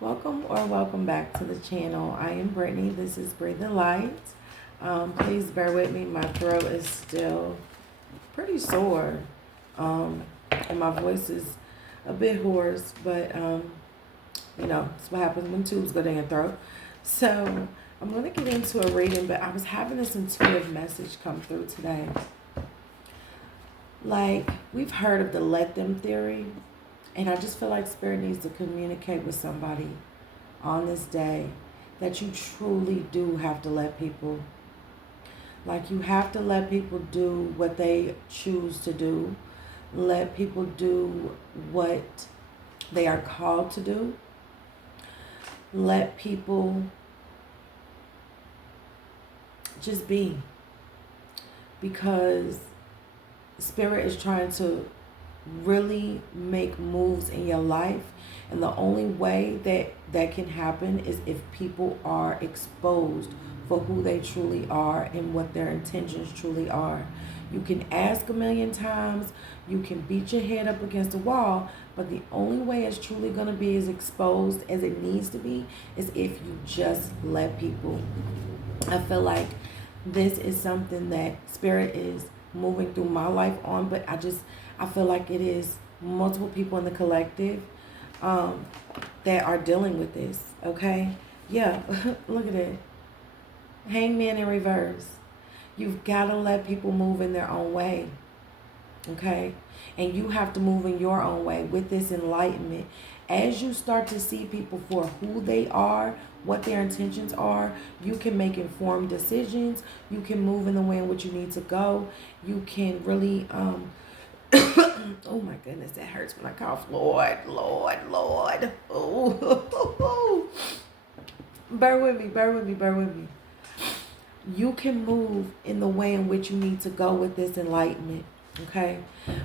Welcome or welcome back to the channel. I am Brittany. This is Breathe the Light. Please bear with me. My throat is still pretty sore. And my voice is a bit hoarse, but that's what happens when tubes go down your throat. So I'm going to get into a reading, but I was having this intuitive message come through today. Like, we've heard of the let them theory, and I just feel like Spirit needs to communicate with somebody on this day that you truly do have to let people. Like, you have to let people do what they choose to do. Let people do what they are called to do. Let people just be. Because Spirit is trying to really make moves in your life, and the only way that can happen is if people are exposed for who they truly are and what their intentions truly are. You can ask a million times, you can beat your head up against the wall, but the only way it's truly going to be as exposed as it needs to be is if you just let people. I feel like this is something that Spirit is moving through my life on, but I feel like it is multiple people in the collective that are dealing with this. Okay, yeah. Look at it. Hangman in reverse. You've got to let people move in their own way. Okay, and you have to move in your own way with this enlightenment. As you start to see people for who they are, what their intentions are, you can make informed decisions. You can move in the way in which you need to go. You can really oh my goodness, that hurts when I cough. Lord. Oh. Bear with me. You can move in the way in which you need to go with this enlightenment. Okay,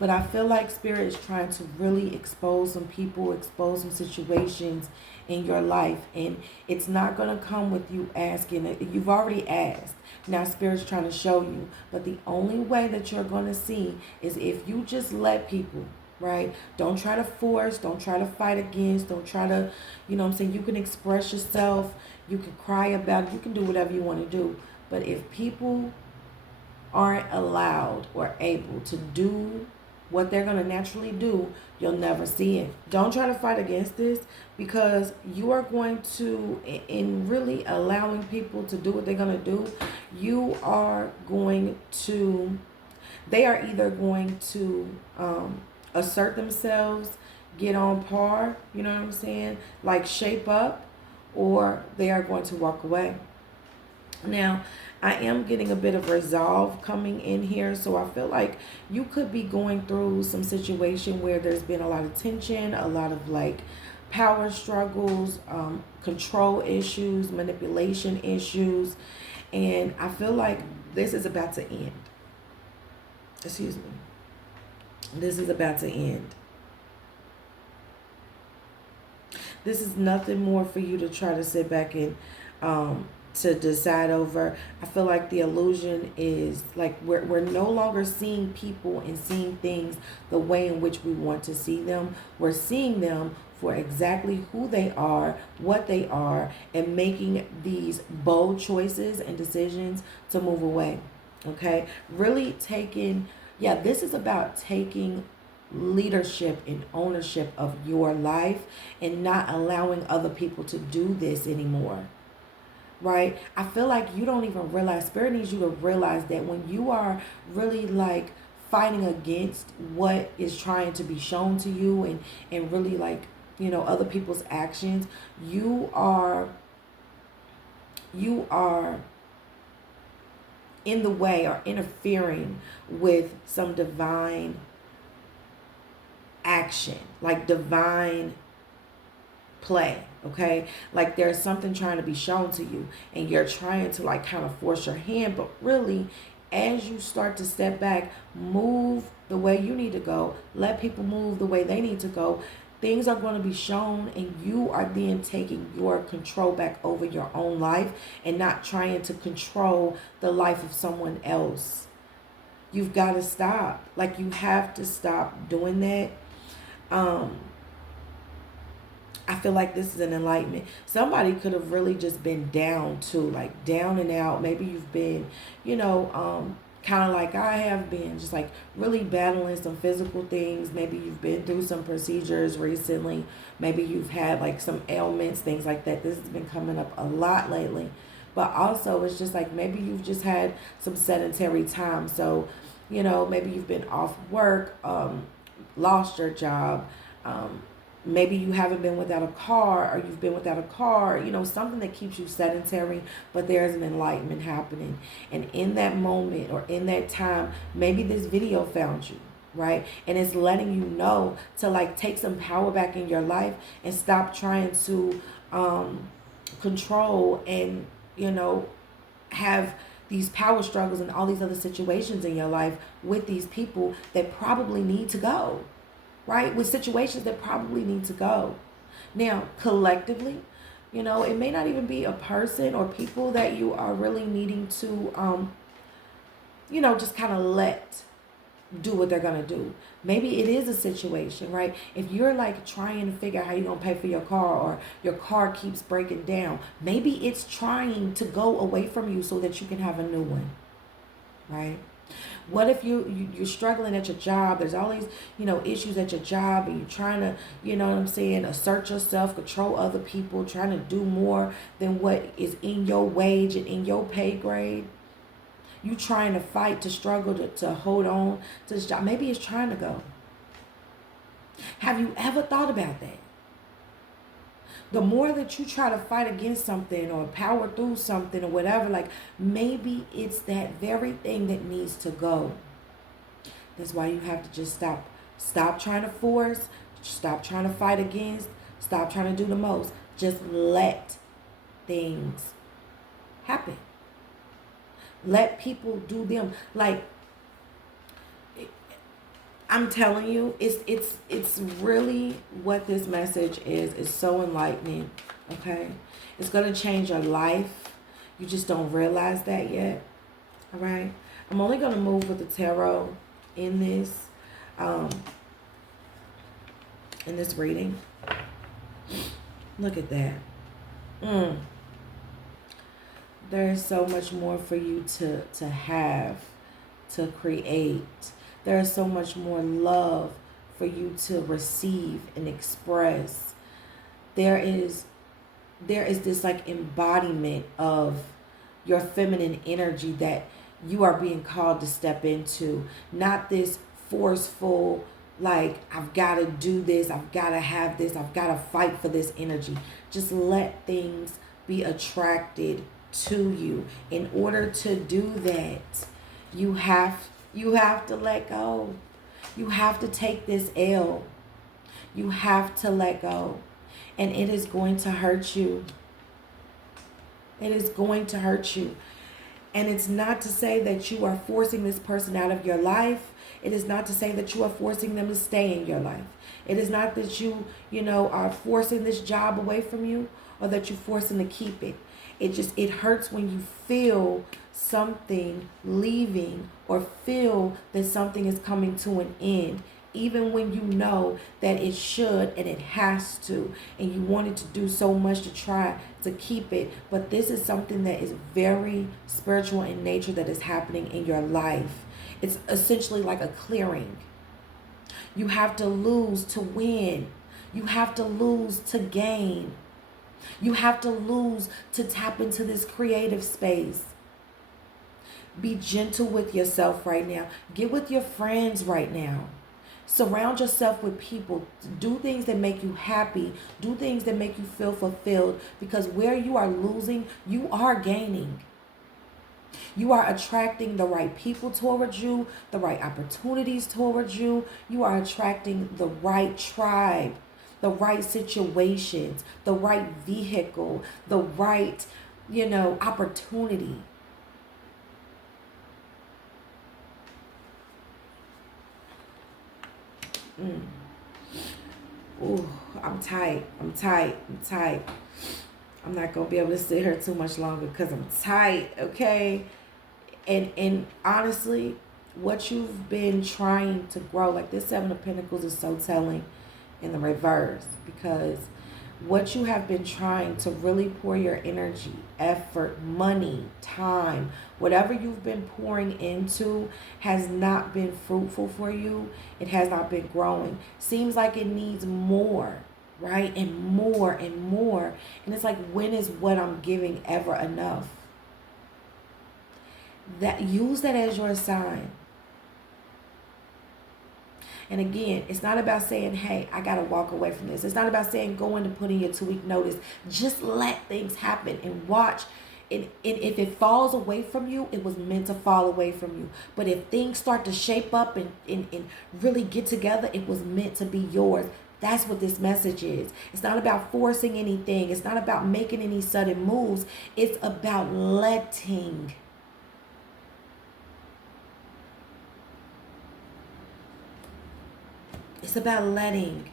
but I feel like Spirit is trying to really expose some people, expose some situations in your life, and it's not going to come with you asking. You've already asked. Now Spirit's trying to show you, but the only way that you're going to see is if you just let people. Right? Don't try to force, don't try to fight against, don't try to, you can express yourself, you can cry about it, you can do whatever you want to do. But if people aren't allowed or able to do what they're going to naturally do, you'll never see it. Don't try to fight against this, because you are going to, in really allowing people to do what they're going to do, they are either going to assert themselves, get on par, you know what I'm saying, like shape up, or they are going to walk away. Now, I am getting a bit of resolve coming in here, so I feel like you could be going through some situation where there's been a lot of tension, a lot of like power struggles, control issues, manipulation issues, and I feel like this is about to end. Excuse me. This is about to end. This is nothing more for you to try to sit back and to decide over. I feel like the illusion is like we're no longer seeing people and seeing things the way in which we want to see them. We're seeing them for exactly who they are, what they are, and making these bold choices and decisions to move away. Okay? Really this is about taking leadership and ownership of your life and not allowing other people to do this anymore. Right? I feel like you don't even realize, Spirit needs you to realize that when you are really like fighting against what is trying to be shown to you and really like, other people's actions, you are in the way or interfering with some divine action, like divine play. Okay, like there's something trying to be shown to you and you're trying to like kind of force your hand, but really, as you start to step back, move the way you need to go, let people move the way they need to go, things are going to be shown, and you are then taking your control back over your own life and not trying to control the life of someone else. You've got to stop. Like, you have to stop doing that. I feel like this is an enlightenment. Somebody could have really just been down too, like down and out. Maybe you've been, kind of like I have been, just like really battling some physical things. Maybe you've been through some procedures recently. Maybe you've had like some ailments, things like that. This has been coming up a lot lately. But also, it's just like maybe you've just had some sedentary time. So, maybe you've been off work, lost your job. Maybe you haven't been without a car, or you've been without a car, something that keeps you sedentary, but there's an enlightenment happening. And in that moment or in that time, maybe this video found you, right? And it's letting you know to like take some power back in your life and stop trying to control and, have these power struggles and all these other situations in your life with these people that probably need to go, right? With situations that probably need to go. Now, collectively, it may not even be a person or people that you are really needing to, just kind of let do what they're going to do. Maybe it is a situation, right? If you're like trying to figure out how you're going to pay for your car, or your car keeps breaking down, maybe it's trying to go away from you so that you can have a new one, right? What if you're struggling at your job? There's all these, issues at your job, and you're trying to, assert yourself, control other people, trying to do more than what is in your wage and in your pay grade. You trying to fight, to struggle, to hold on to this job. Maybe it's trying to go. Have you ever thought about that? The more that you try to fight against something or power through something or whatever, like maybe it's that very thing that needs to go. That's why you have to just stop trying to force, stop trying to fight against, stop trying to do the most. Just let things happen. Let people do them. Like, I'm telling you, it's really what this message is. It's so enlightening, okay? It's going to change your life. You just don't realize that yet, all right? I'm only going to move with the tarot in this reading. Look at that. There's so much more for you to have, to create. There is so much more love for you to receive and express. There is this like embodiment of your feminine energy that you are being called to step into. Not this forceful, like, I've got to do this, I've got to have this, I've got to fight for this energy. Just let things be attracted to you. In order to do that, you have to let go. You have to take this L. You have to let go. And it is going to hurt you. It is going to hurt you. And it's not to say that you are forcing this person out of your life. It is not to say that you are forcing them to stay in your life. It is not that you are forcing this job away from you, or that you're forcing to keep it. It hurts when you feel something leaving, or feel that something is coming to an end, even when you know that it should and it has to, and you wanted to do so much to try to keep it. But this is something that is very spiritual in nature that is happening in your life. It's essentially like a clearing. You have to lose to win. You have to lose to gain. You have to lose to tap into this creative space. Be gentle with yourself right now. Get with your friends right now. Surround yourself with people. Do things that make you happy. Do things that make you feel fulfilled. Because where you are losing, you are gaining. You are attracting the right people towards you, the right opportunities towards you. You are attracting the right tribe, the right situations, the right vehicle, the right, opportunity. Ooh, I'm tight. I'm not going to be able to sit here too much longer because I'm tight, okay? And honestly, what you've been trying to grow, like this Seven of Pentacles is so telling in the reverse, because What you have been trying to really pour your energy, effort, money, time, whatever you've been pouring into has not been fruitful for you. It has not been growing. Seems like it needs more, right? And more and more. And it's like, when is what I'm giving ever enough? That, use that as your sign. And again, it's not about saying, hey, I got to walk away from this. It's not about saying go in and put in your 2-week notice. Just let things happen and watch. And if it falls away from you, it was meant to fall away from you. But if things start to shape up and really get together, it was meant to be yours. That's what this message is. It's not about forcing anything. It's not about making any sudden moves. It's about letting. It's about letting.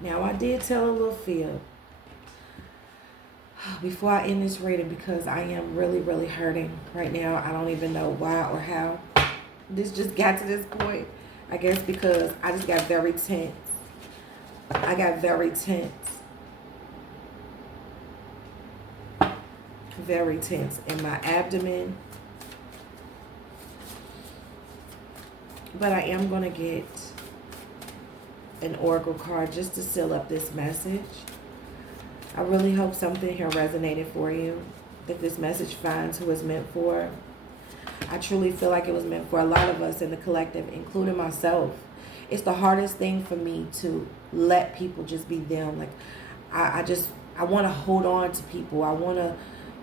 Now, I did tell a little fib before I end this reading, because I am really, really hurting right now. I don't even know why or how this just got to this point. I guess because I just got very tense. I got very tense. Very tense in my abdomen. But I am going to get an oracle card just to seal up this message. I really hope something here resonated for you. That this message finds who it's meant for. I truly feel like it was meant for a lot of us in the collective, including myself. It's the hardest thing for me to let people just be them. Like, I want to hold on to people. I want to,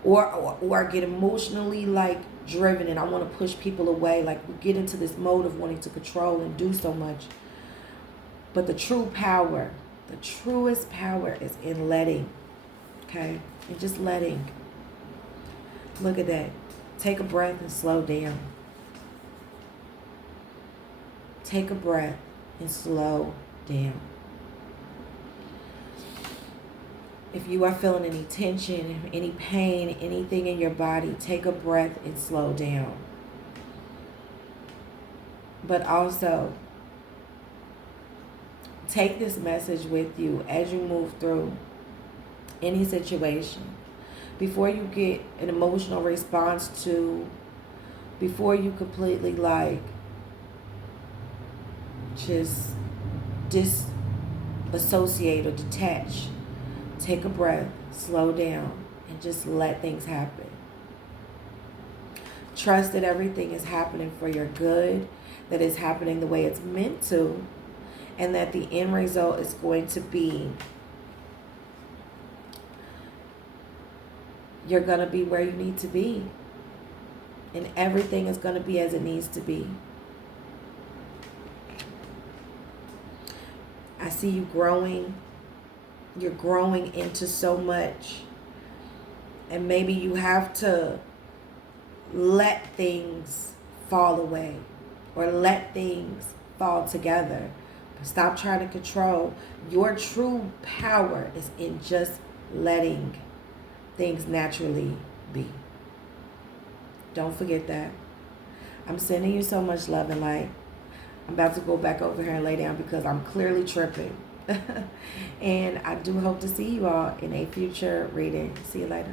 or get emotionally like driven, and I want to push people away. Like, we get into this mode of wanting to control and do so much. But the true power, the truest power is in letting. Okay? And just letting. Look at that. Take a breath and slow down. Take a breath and slow down. If you are feeling any tension, any pain, anything in your body, take a breath and slow down. But also, take this message with you as you move through any situation. Before you get an emotional response to, before you completely like just disassociate or detach, take a breath, slow down, and just let things happen. Trust that everything is happening for your good, that it's happening the way it's meant to, and that the end result is going to be, you're going to be where you need to be. And everything is going to be as it needs to be. I see you growing. You're growing into so much. And maybe you have to let things fall away or let things fall together. But stop trying to control. Your true power is in just letting things naturally be. Don't forget that. I'm sending you so much love and light. I'm about to go back over here and lay down because I'm clearly tripping. And I do hope to see you all in a future reading. See you later.